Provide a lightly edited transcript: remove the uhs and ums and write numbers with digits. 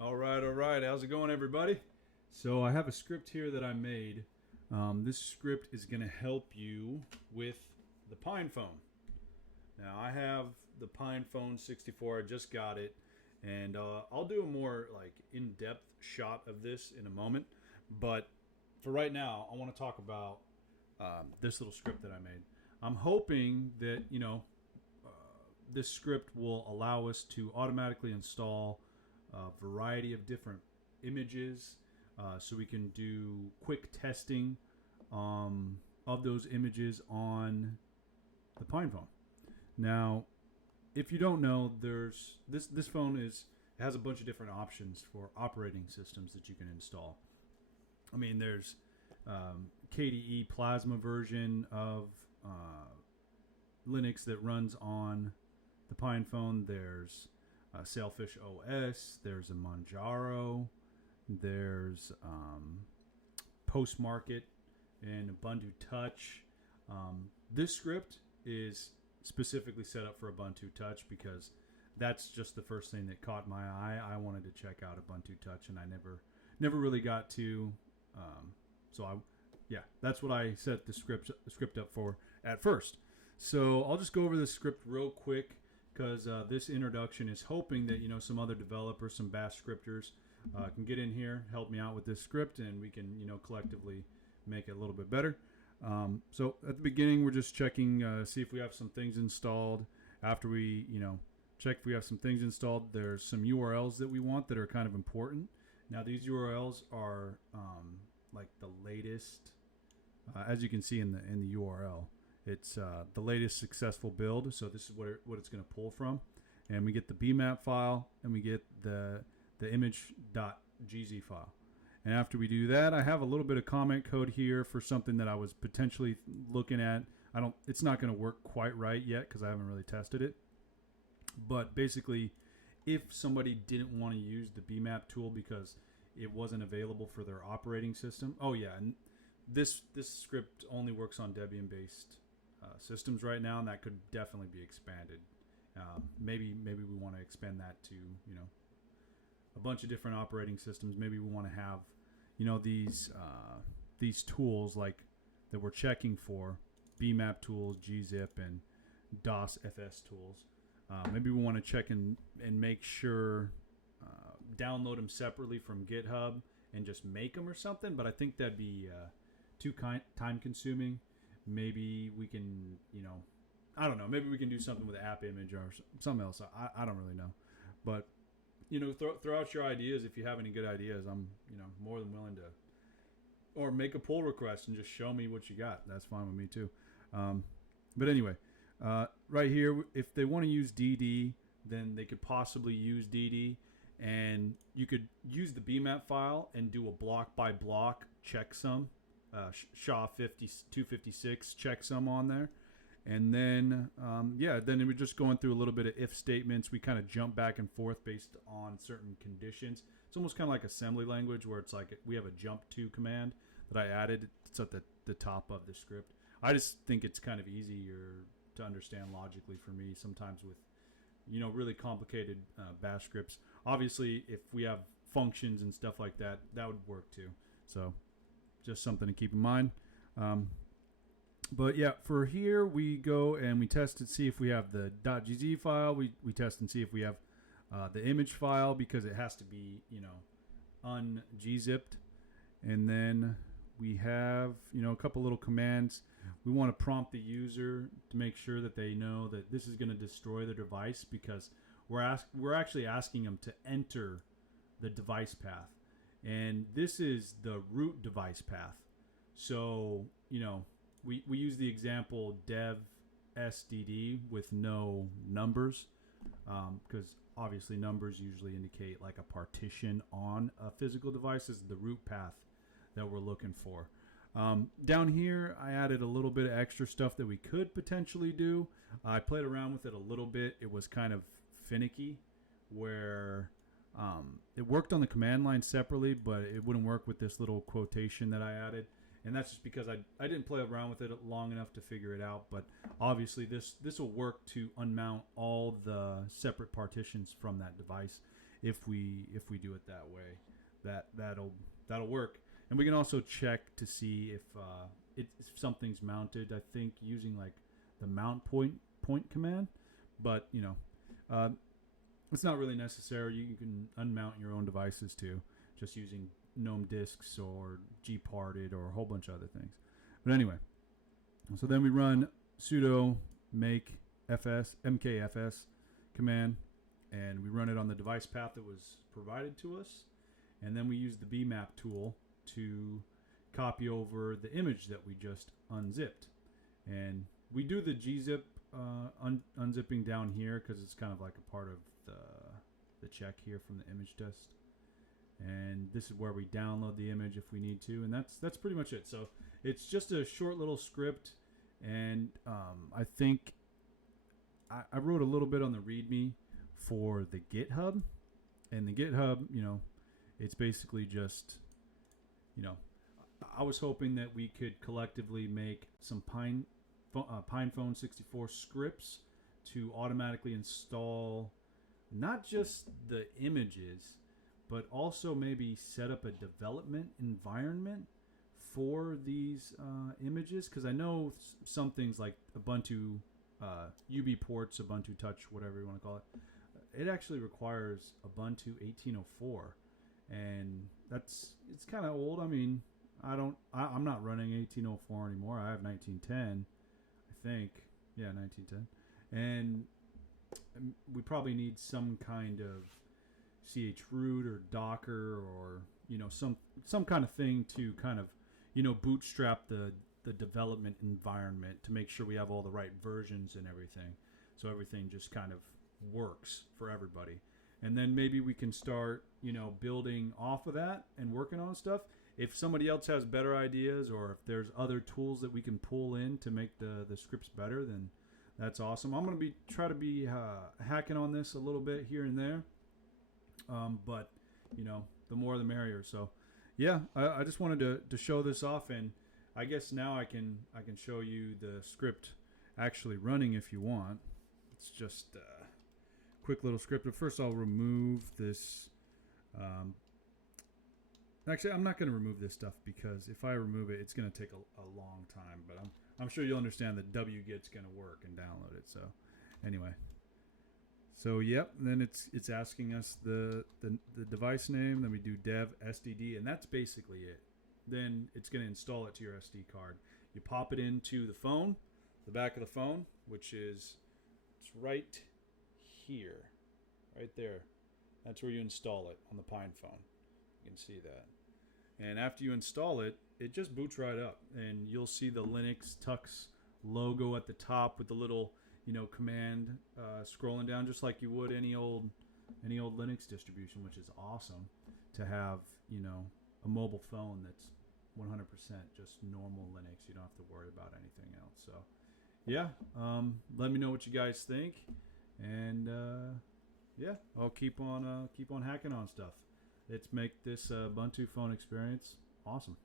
All right. How's it going, everybody? So I have a script here that I made. This script is going to help you with the PinePhone. Now I have the PinePhone64. I just got it, and I'll do a more like in-depth shot of this in a moment. But for right now, I want to talk about this little script that I made. I'm hoping that this script will allow us to automatically install a variety of different images, so we can do quick testing of those images on the PinePhone. Now, if you don't know, there's this phone has a bunch of different options for operating systems that you can install. I mean, there's KDE Plasma version of Linux that runs on the PinePhone. There's Sailfish OS. There's a Manjaro. There's Postmarket and Ubuntu Touch. This script is specifically set up for Ubuntu Touch because that's just the first thing that caught my eye. I wanted to check out Ubuntu Touch, and I never really got to. That's what I set the script up for at first. So I'll just go over this script real quick because this introduction is hoping that some other developers, some Bash scripters, can get in here, help me out with this script, and we can collectively make it a little bit better. So at the beginning, we're just checking, see if we have some things installed. After we check if we have some things installed, there's some URLs that we want that are kind of important. Now these URLs are like the latest, as you can see in the URL. It's the latest successful build, so this is what it's going to pull from. And we get the bmap file, and we get the image.gz file. And after we do that, I have a little bit of comment code here for something that I was potentially looking at. It's not going to work quite right yet because I haven't really tested it. But basically, if somebody didn't want to use the bmap tool because it wasn't available for their operating system. Oh yeah, and this script only works on Debian-based systems right now, and that could definitely be expanded. Maybe we want to expand that to a bunch of different operating systems. Maybe we want to have these tools like that we're checking for, bmap tools, gzip, and DOSFS tools. Maybe we want to check and make sure, download them separately from GitHub and just make them or something. But I think that'd be too time consuming. Maybe we can, I don't know. Maybe we can do something with the app image or something else. I don't really know. But, throw out your ideas. If you have any good ideas, I'm, more than willing to, or make a pull request and just show me what you got. That's fine with me too. But anyway, right here, if they want to use DD, then they could possibly use DD. And you could use the bmap file and do a block by block checksum, SHA-256 checksum on there. And then, then we're just going through a little bit of if statements. We kind of jump back and forth based on certain conditions. It's almost kind of like assembly language where it's like we have a jump to command that I added. It's at the top of the script. I just think it's kind of easier to understand logically for me sometimes with really complicated bash scripts. Obviously, if we have functions and stuff like that, that would work too. So just something to keep in mind. But yeah, for here we go and we test to see if we have the .gz file. We test and see if we have the image file because it has to be ungzipped. And then we have a couple little commands. We want to prompt the user to make sure that they know that this is going to destroy the device because we're actually asking them to enter the device path, and this is the root device path. So we use the example dev sdd with no numbers because obviously numbers usually indicate like a partition on a physical device. This is the root path that we're looking for. Down here, I added a little bit of extra stuff that we could potentially do. I played around with it a little bit. It was kind of finicky where it worked on the command line separately, but it wouldn't work with this little quotation that I added. And that's just because I didn't play around with it long enough to figure it out. But obviously this will work to unmount all the separate partitions from that device. if we do it that way, that'll work. And we can also check to see if if something's mounted. I think using like the mount point command, but it's not really necessary. You can unmount your own devices too, just using GNOME disks or gparted or a whole bunch of other things. But anyway, so then we run sudo make mkfs command, and we run it on the device path that was provided to us, and then we use the bmap tool to copy over the image that we just unzipped. And we do the gzip unzipping down here because it's kind of like a part of the check here from the image test. And this is where we download the image if we need to, and that's pretty much it. So it's just a short little script, and I think I wrote a little bit on the README for the GitHub, and the GitHub, it's basically just, I was hoping that we could collectively make some PinePhone64 scripts to automatically install not just the images, but also maybe set up a development environment for these images. Because I know some things like Ubuntu UB ports, Ubuntu Touch, whatever you want to call it, it actually requires Ubuntu 1804, and it's kind of old. I mean, I'm not running 1804 anymore. I have 1910, I think. Yeah, 1910, and we probably need some kind of chroot or Docker or some kind of thing to kind of bootstrap the development environment to make sure we have all the right versions and everything, so everything just kind of works for everybody. And then maybe we can start building off of that and working on stuff. If somebody else has better ideas, or if there's other tools that we can pull in to make the scripts better, then that's awesome. I'm going to try to be hacking on this a little bit here and there. But the more the merrier. So yeah, I just wanted to show this off, and I guess now I can show you the script actually running if you want. It's just a quick little script. But first I'll remove this. Actually, I'm not going to remove this stuff, because if I remove it, it's going to take a long time. But I'm sure you'll understand that wget's going to work and download it. So anyway. So yep, then it's asking us the device name, then we do dev SDD, and that's basically it. Then it's going to install it to your SD card. You pop it into the phone, the back of the phone, which is it's right here, right there. That's where you install it on the PinePhone. You can see that. And after you install it, it just boots right up, and you'll see the Linux Tux logo at the top with the little command scrolling down, just like you would any old Linux distribution, which is awesome to have, a mobile phone that's 100% just normal Linux. You don't have to worry about anything else. So yeah, let me know what you guys think, and yeah, I'll keep on hacking on stuff. Let's make this Ubuntu phone experience awesome.